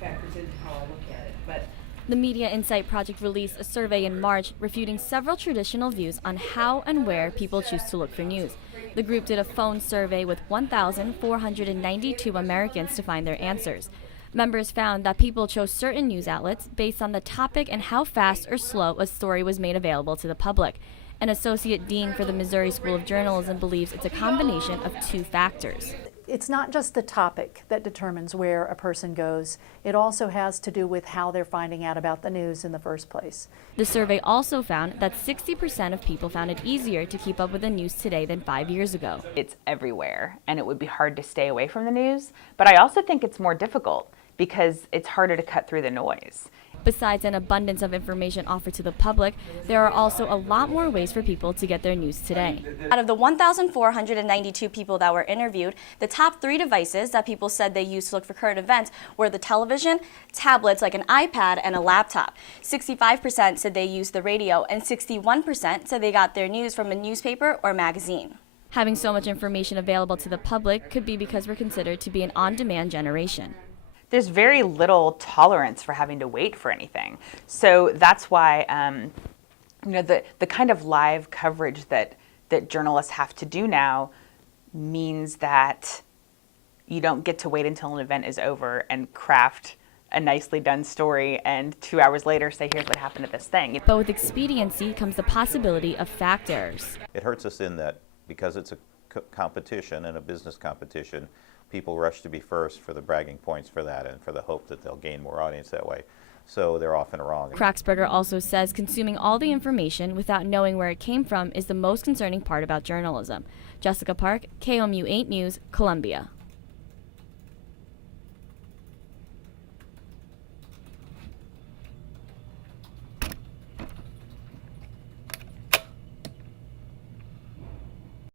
factors into how I look at it. But The Media Insight Project released a survey in March refuting several traditional views on how and where people choose to look for news. The group did a phone survey with 1,492 Americans to find their answers. Members found that people chose certain news outlets based on the topic and how fast or slow a story was made available to the public. An associate dean for the Missouri School of Journalism believes it's a combination of two factors. It's not just the topic that determines where a person goes. It also has to do with how they're finding out about the news in the first place. The survey also found that 60% of people found it easier to keep up with the news today than 5 years ago. It's everywhere, and it would be hard to stay away from the news, but I also think it's more difficult because it's harder to cut through the noise. Besides an abundance of information offered to the public, there are also a lot more ways for people to get their news today. Out of the 1,492 people that were interviewed, the top 3 devices that people said they used to look for current events were the television, tablets like an iPad, and a laptop. 65% said they used the radio, and 61% said they got their news from a newspaper or magazine. Having so much information available to the public could be because we're considered to be an on-demand generation. There's very little tolerance for having to wait for anything. So that's why the kind of live coverage that journalists have to do now means that you don't get to wait until an event is over and craft a nicely done story and 2 hours later say, here's what happened at this thing. But with expediency comes the possibility of fact errors. It hurts us in that because it's a competition and a business competition, people rush to be first for the bragging points for that and for the hope that they'll gain more audience that way. So they're often wrong. Kraxberger also says consuming all the information without knowing where it came from is the most concerning part about journalism. Jessica Park, KOMU 8 News, Columbia.